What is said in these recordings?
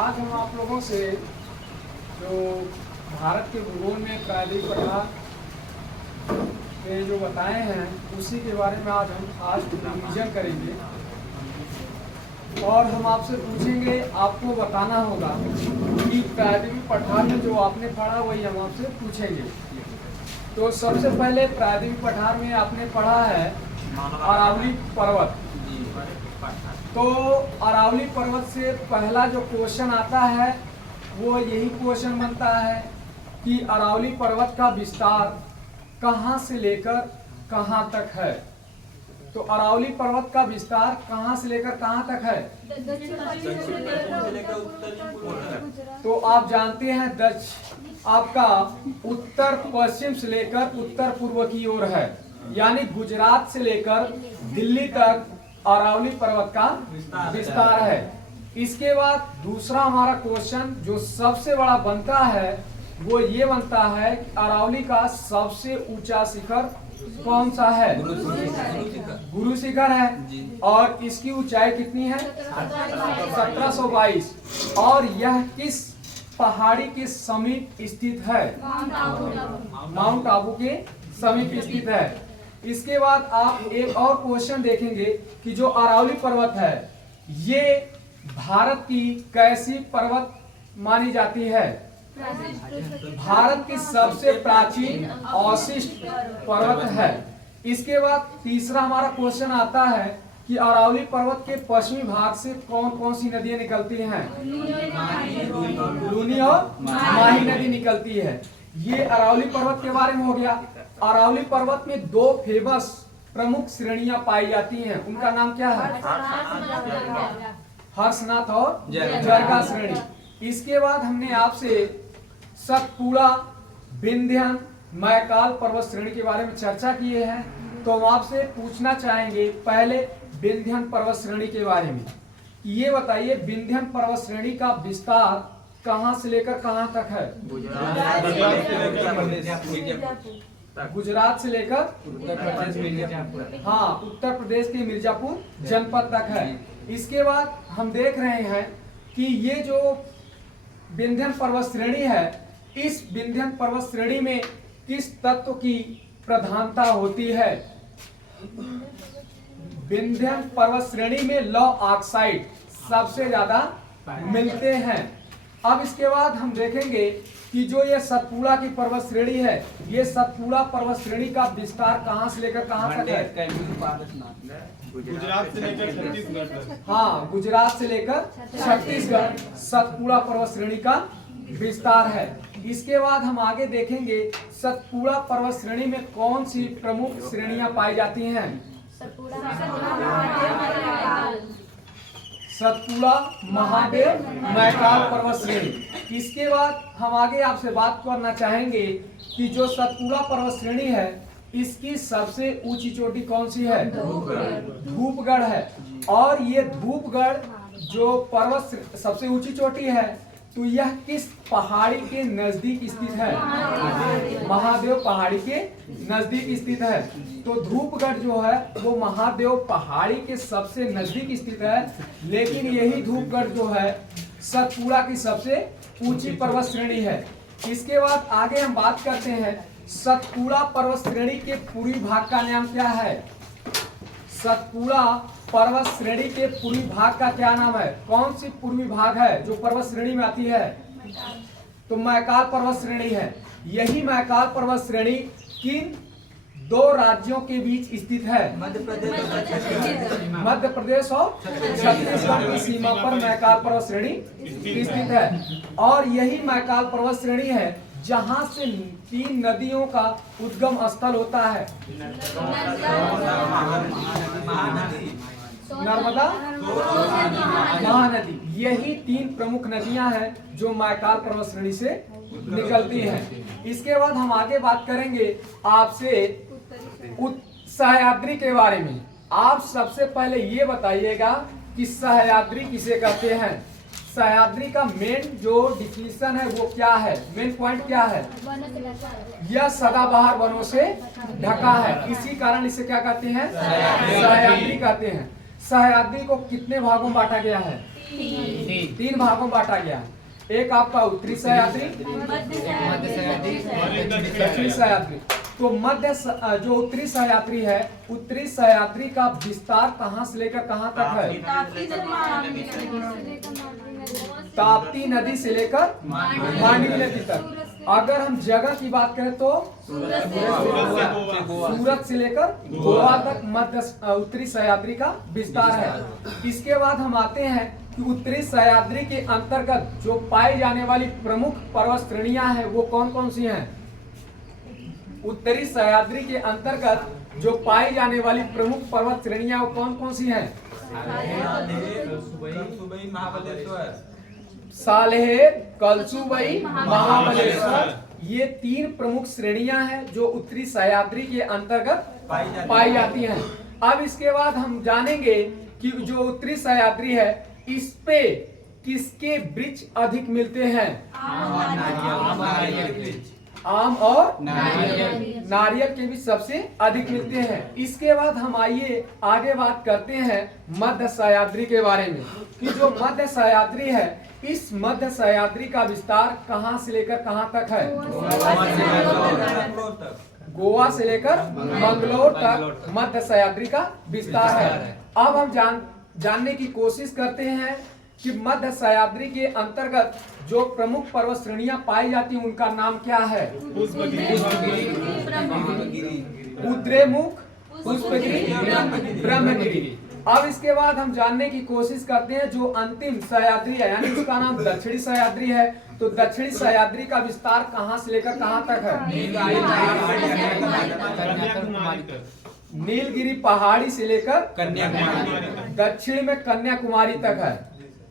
आज हम आप लोगों से जो भारत के भूगोल में प्रायद्वीप पठार के जो बताए हैं उसी के बारे में आज हम फास्ट रिवीजन करेंगे और हम आपसे पूछेंगे, आपको बताना होगा कि प्रायद्वीप पठार में जो आपने पढ़ा वही हम आपसे पूछेंगे। तो सबसे पहले प्रायद्वीप पठार में आपने पढ़ा है अरावली पर्वत। तो अरावली पर्वत से पहला जो क्वेश्चन आता है वो यही क्वेश्चन बनता है कि अरावली पर्वत का विस्तार कहाँ से लेकर कहाँ तक है। तो अरावली पर्वत का विस्तार कहाँ से लेकर कहाँ तक है? तो आप जानते हैं आपका उत्तर पश्चिम से लेकर उत्तर पूर्व की ओर है, यानी गुजरात से लेकर दिल्ली तक अरावली पर्वत का विस्तार है। इसके बाद दूसरा हमारा क्वेश्चन जो सबसे बड़ा बनता है वो ये बनता है कि अरावली का सबसे ऊंचा शिखर कौन सा है? गुरु शिखर है। और इसकी ऊंचाई कितनी है? 1722। और यह किस पहाड़ी के समीप स्थित है? माउंट आबू के समीप स्थित है। इसके बाद आप एक और क्वेश्चन देखेंगे कि जो अरावली पर्वत है ये भारत की कैसी पर्वत मानी जाती है? भारत की सबसे प्राचीन अवशिष्ट पर्वत है। इसके बाद तीसरा हमारा क्वेश्चन आता है कि अरावली पर्वत के पश्चिमी भाग से कौन कौन सी नदियां निकलती हैं? लूनी और माही नदी निकलती है। ये अरावली पर्वत के बारे में हो गया। अरावली पर्वत में दो फेमस प्रमुख श्रेणियां पाई जाती हैं, उनका नाम क्या है? हर्षनाथ और जरगा श्रेणी। इसके बाद हमने आपसे सतपुड़ा, विंध्यन, मैकाल पर्वत श्रेणी के बारे में चर्चा किए हैं। तो हम आपसे पूछना चाहेंगे पहले विंध्यन पर्वत श्रेणी के बारे में। ये बताइए विंध्यन पर्वत श्रेणी का विस्तार कहां से लेकर कहां तक है? गुजरात से लेकर उत्तर प्रदेश के मिर्जापुर जनपद तक है। इसके बाद हम देख रहे हैं कि ये जो विंध्यन पर्वत श्रेणी है, इस विंध्यन पर्वत श्रेणी में किस तत्व की प्रधानता होती है? विंध्यन पर्वत श्रेणी में लौह ऑक्साइड सबसे ज्यादा मिलते हैं। अब इसके बाद हम देखेंगे कि जो ये सतपुड़ा की पर्वत श्रेणी है, ये सतपुड़ा पर्वत श्रेणी का विस्तार कहां से लेकर कहां तक है? गुजरात से लेकर छत्तीसगढ़। गुजरात से लेकर छत्तीसगढ़ सतपुड़ा पर्वत श्रेणी का विस्तार है। इसके बाद हम आगे देखेंगे सतपुड़ा पर्वत श्रेणी में कौन सी प्रमुख श्रेणियां पाई जाती हैं? सतपुड़ा, महादेव, मैकाल पर्वत श्रेणी। इसके बाद हम आगे आपसे बात करना चाहेंगे कि जो सतपुड़ा पर्वत श्रेणी है इसकी सबसे ऊंची चोटी कौन सी है? धूपगढ़ है। और ये धूपगढ़ जो पर्वत सबसे ऊंची चोटी है तो यह किस पहाड़ी के नजदीक स्थित है? महादेव पहाड़ी के नजदीक स्थित है। तो धूपगढ़ जो है वो महादेव पहाड़ी के सबसे नजदीक स्थित है, लेकिन यही धूपगढ़ जो है सतपुड़ा की सबसे ऊंची पर्वत श्रेणी है। इसके बाद आगे हम बात करते हैं सतपुड़ा पर्वत श्रेणी के पूर्वी भाग का नाम क्या है? सतपुड़ा पर्वत श्रेणी के पूर्वी भाग का क्या नाम है? कौन सी पूर्वी भाग है जो पर्वत श्रेणी में आती है? तो मैकाल पर्वत श्रेणी है। यही मैकाल पर्वत श्रेणी किन दो राज्यों के बीच स्थित है? मध्य प्रदेश और छत्तीसगढ़ की सीमा पर मैकाल पर्वत श्रेणी स्थित है। और यही मैकाल पर्वत श्रेणी है जहां से 3 नदियों का उद्गम स्थल होता है। नर्मदा, महानदी। यही 3 प्रमुख नदियां हैं जो मैकाल पर्वत श्रेणी से निकलती हैं। इसके बाद हम आगे बात करेंगे आपसे सह्याद्री के बारे में। आप सबसे पहले ये बताइएगा कि सह्याद्री किसे कहते हैं? सह्याद्री का मेन जो डिफिनेशन है वो क्या है? मेन पॉइंट क्या है? यह सदाबहार वनों से ढका है, इसी कारण इसे क्या कहते हैं? सह्याद्री कहते हैं। सह्याद्री को कितने भागों में बांटा गया है? तीन भागों में बांटा गया है। एक आपका उत्तरी सह्याद्री, दक्षिणी सह्याद्री। तो जो उत्तरी सह्याद्री है, उत्तरी सह्याद्री का विस्तार कहां से लेकर कहां तक है? ताप्ती नदी से लेकर मांडवी नदी तक। अगर हम जगह की बात करें तो सूरत से लेकर गोवा तक उत्तरी सह्याद्री का विस्तार है। इसके बाद हम आते हैं कि उत्तरी सह्याद्री के अंतर्गत जो पाई जाने वाली प्रमुख पर्वत श्रेणियां हैं वो कौन कौन सी हैं? उत्तरी सह्याद्री के अंतर्गत जो पाई जाने वाली प्रमुख पर्वत श्रेणियां वो कौन कौन सी हैं? सालेर, कलसुबई, महाबलेश्वर, ये तीन प्रमुख श्रेणियां हैं जो उत्तरी सह्याद्री के अंतर्गत पाई जाती हैं। अब इसके बाद हम जानेंगे कि जो उत्तरी सह्याद्री है इस पे किसके वृक्ष अधिक मिलते हैं? आम और नारियल के भी सबसे अधिक मिलते हैं। इसके बाद हम आइए आगे बात करते हैं मध्य सह्याद्री के बारे में कि जो मध्य सह्याद्री है इस मध्य सह्याद्री का विस्तार कहां से लेकर कहां तक है? गोवा से लेकर मंगलोर तक मध्य सह्याद्री का विस्तार है। अब हम जानने की कोशिश करते हैं कि मध्य सह्याद्री के अंतर्गत जो प्रमुख पर्वत श्रेणियां पाई जाती हैं उनका नाम क्या है? रुद्रमुख, पुष्पगिरि, ब्रह्मगिरि। अब इसके बाद हम जानने की कोशिश करते हैं जो अंतिम सह्याद्री है यानी उसका नाम दक्षिणी सह्याद्री है। तो दक्षिणी सह्याद्री का विस्तार कहां से लेकर कहां तक है? नीलगिरी पहाड़ी से लेकर कन्याकुमारी, दक्षिण में कन्याकुमारी तक है।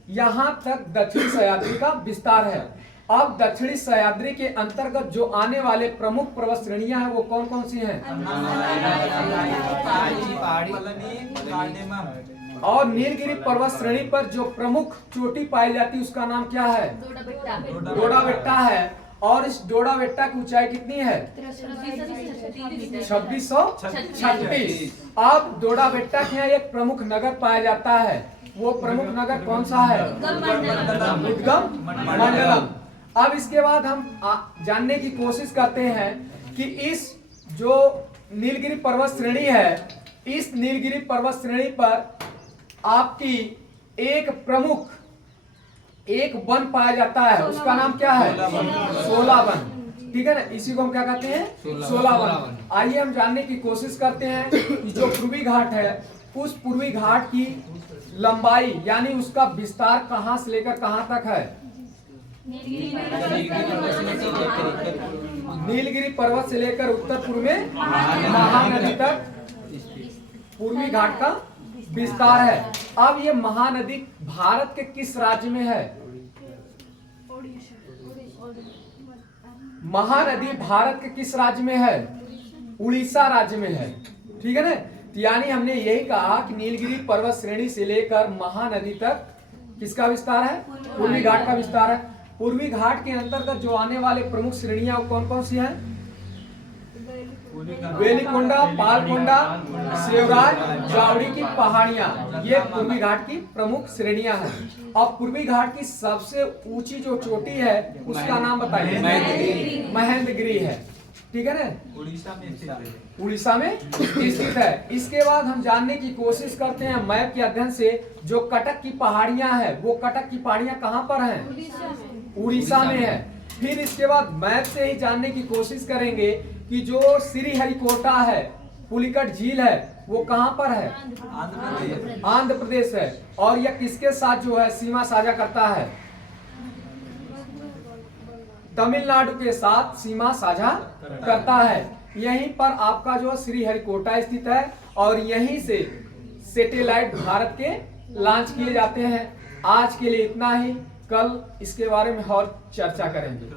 यहाँ तक दक्षिणी सह्याद्री का विस्तार है। अब दक्षिणी सह्याद्री के अंतर्गत जो आने वाले प्रमुख पर्वत श्रेणियां हैं वो कौन कौन सी हैं? और नीलगिरी पर्वत श्रेणी पर जो प्रमुख चोटी पाई जाती है उसका नाम क्या है? डोडा बेट्टा है। और इस डोडा बेट्टा की ऊंचाई कितनी है? 2636। अब डोडा बेट्टा के यहाँ एक प्रमुख नगर पाया जाता है, वो प्रमुख नगर कौन सा है? उद्गम मंडलम। अब इसके बाद हम जानने की कोशिश करते हैं कि इस जो नीलगिरी पर्वत श्रेणी है इस नीलगिरी पर्वत श्रेणी पर आपकी एक प्रमुख एक वन पाया जाता है, उसका नाम क्या है? शोला वन। ठीक है ना, इसी को हम क्या कहते हैं? शोला वन। आइए हम जानने की कोशिश करते हैं कि जो पूर्वी घाट है उस पूर्वी घाट की लंबाई यानी उसका विस्तार कहां से लेकर कहां तक है? नीलगिरी पर्वत से लेकर उत्तर पूर्व में महानदी तक पूर्वी घाट का विस्तार है। अब ये महानदी भारत के किस राज्य में है? महानदी भारत के किस राज्य में है? उड़ीसा राज्य में है। ठीक है ना, यानी हमने यही कहा कि नीलगिरी पर्वत श्रेणी से लेकर महानदी तक किसका विस्तार है? पूर्वी घाट का विस्तार है। पूर्वी घाट के अंतर्गत जो आने वाले प्रमुख श्रेणियां कौन कौन सी हैं? वेलिकोंडा, पालकोंडा, सेवराज, जावड़ी की पहाड़ियां, ये पूर्वी घाट की प्रमुख श्रेणियां हैं। अब पूर्वी घाट की सबसे ऊंची जो चोटी है उसका नाम बताइए। महेंद्रगिरी है। ठीक है ना, उड़ीसा में स्थित है। इसके बाद हम जानने की कोशिश करते हैं मैप के अध्ययन से जो कटक की पहाड़ियां हैं वो कटक की पहाड़ियां कहां पर हैं? उड़ीसा में है। फिर इसके बाद मैप से ही जानने की कोशिश करेंगे कि जो श्रीहरिकोटा है, पुलिकट झील है, वो कहां पर है? आंध्र प्रदेश है। और यह किसके साथ जो है सीमा साझा करता है? तमिलनाडु के साथ सीमा साझा करता है। यहीं पर आपका जो श्रीहरिकोटा स्थित है और यहीं से सैटेलाइट भारत के लॉन्च किए जाते हैं। आज के लिए इतना ही, कल इसके बारे में और चर्चा करेंगे।